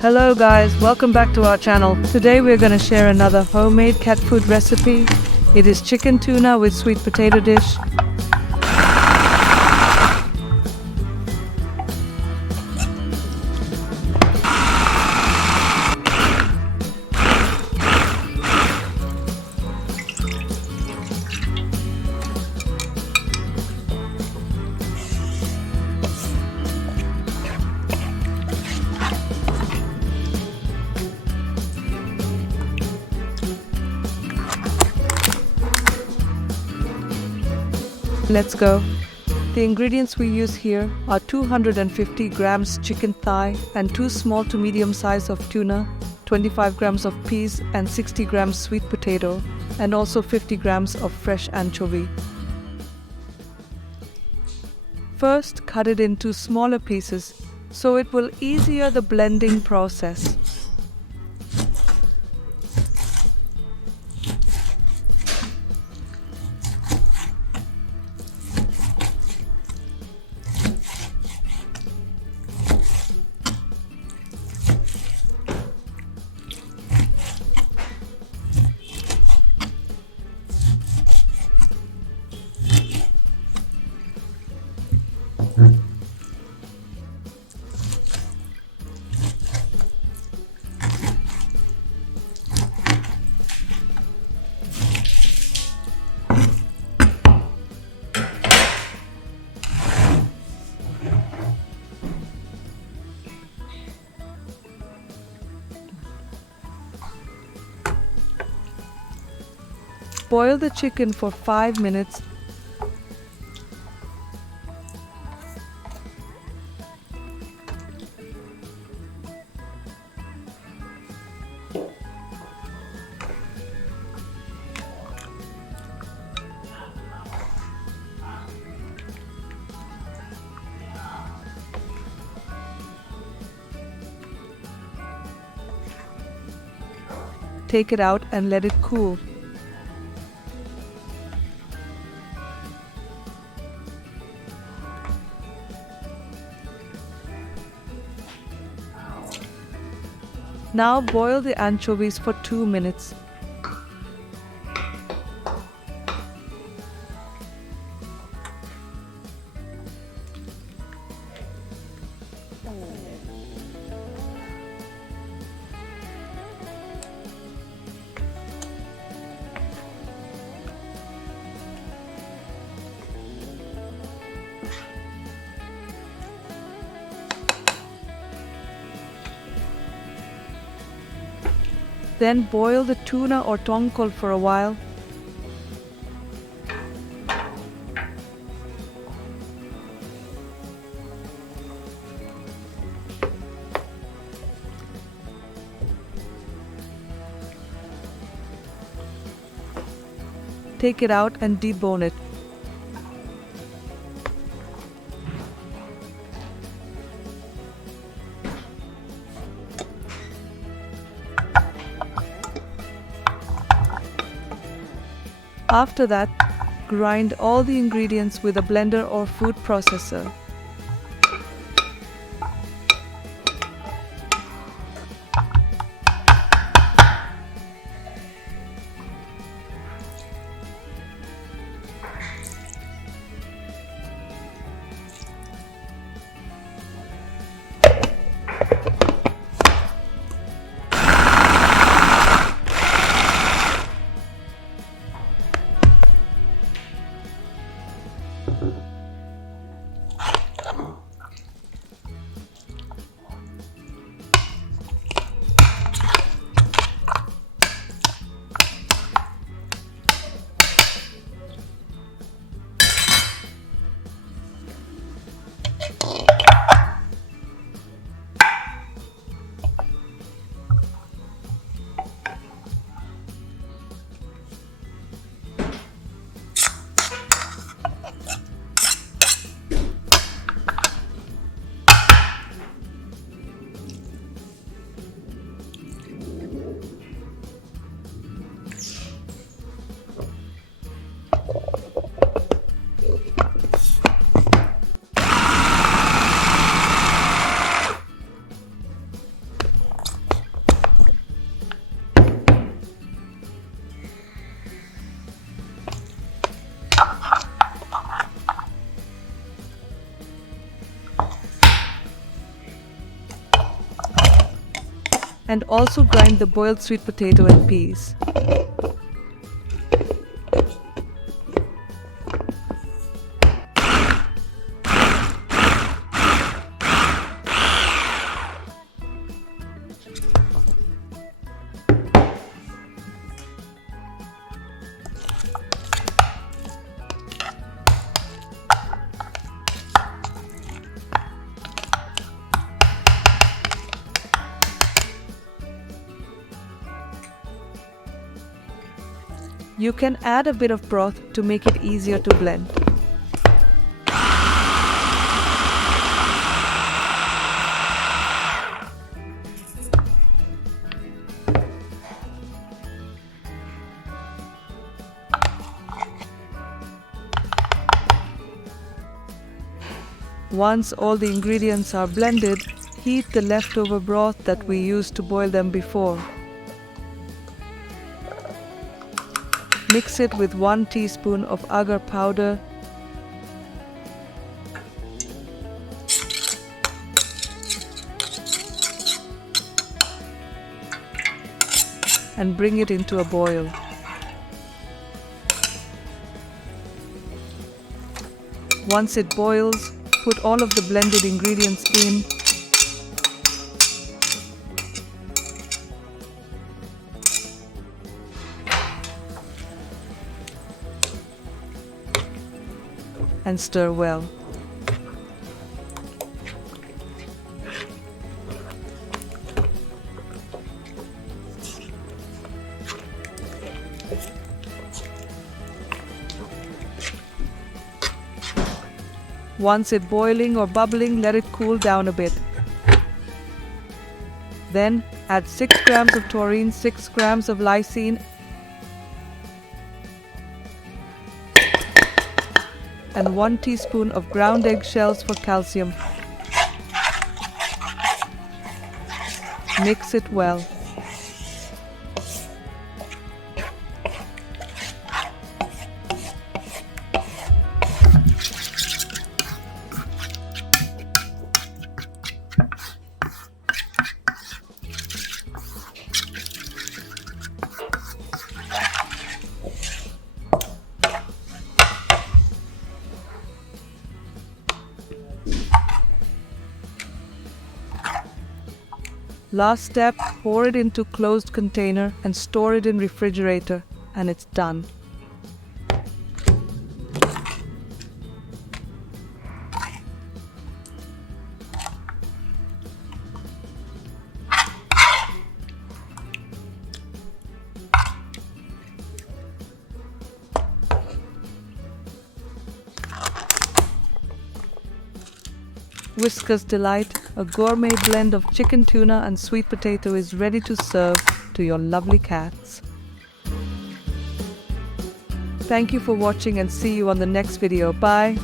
Hello guys, welcome back to our channel. Today we're going to share another homemade cat food recipe. It is chicken tuna with sweet potato dish. Let's go. The ingredients we use here are 250 grams chicken thigh and 2 small to medium size of tuna, 25 grams of peas and 60 grams sweet potato, and also 50 grams of fresh anchovy. First, cut it into smaller pieces so it will easier the blending process. Boil the chicken for 5 minutes. Take it out and let it cool. Now boil the anchovies for 2 minutes. Then boil the tuna or tongkol for a while. Take it out and debone it. After that, grind all the ingredients with a blender or food processor. and also grind the boiled sweet potato and peas. You can add a bit of broth to make it easier to blend. Once all the ingredients are blended, heat the leftover broth that we used to boil them before. Mix it with 1 teaspoon of agar powder, and bring it into a boil. Once it boils, put all of the blended ingredients in . And stir well. Once it's boiling or bubbling, let it cool down a bit. Then add 6 grams of taurine, 6 grams of lysine, and 1 teaspoon of ground eggshells for calcium. Mix it well. Last step, pour it into closed container and store it in refrigerator, and it's done. Whisker's Delight, a gourmet blend of chicken, tuna and sweet potato is ready to serve to your lovely cats. Thank you for watching and see you on the next video. Bye!